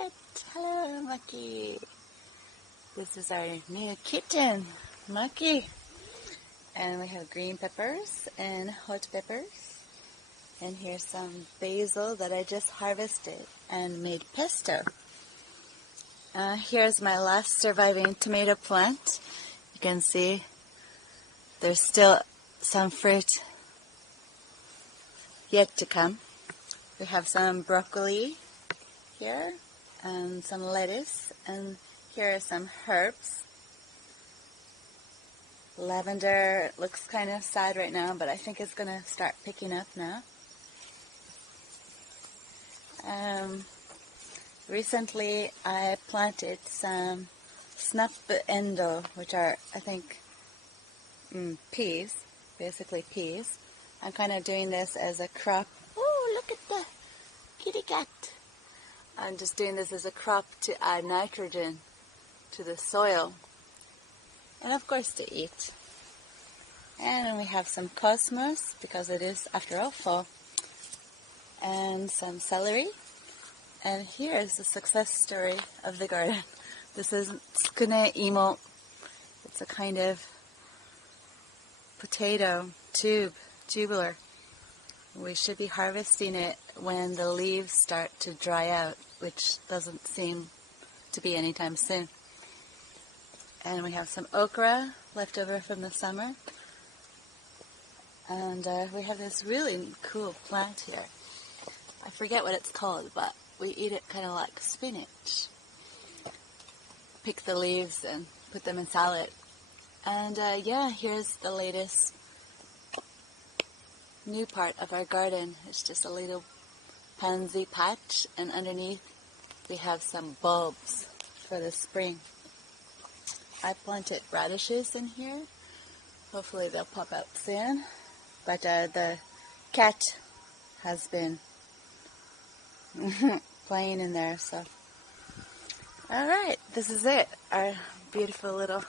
it. Hello, Maki. This is our new kitten, Maki. And we have green peppers and hot peppers. And here's some basil that I just harvested and made pesto. Here's my last surviving tomato plant. You can see there's still some fruit yet to come. We have some broccoli here and some lettuce, and here are some herbs. Lavender looks kind of sad right now, but I think it's going to start picking up now. Recently I planted some snap-endo, which are, I think, peas, basically peas. I'm kind of doing this as a crop. Oh, look at the kitty cat. I'm just doing this as a crop to add nitrogen to the soil. And of course to eat. And then we have some cosmos, because it is, after all, fall. And some celery. And here is the success story of the garden. This is Tsukune-imo. It's a kind of potato tubular. We should be harvesting it when the leaves start to dry out, which doesn't seem to be anytime soon. And we have some okra left over from the summer. And we have this really cool plant here. I forget what it's called, but we eat it kind of like spinach. Pick the leaves and put them in salad. And yeah, here's the latest new part of our garden. It's just a little pansy patch, and underneath we have some bulbs for the spring. I planted radishes in here. Hopefully they'll pop out soon. But the cat has been playing in there, so. Alright, this is it. Our beautiful little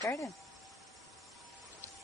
garden.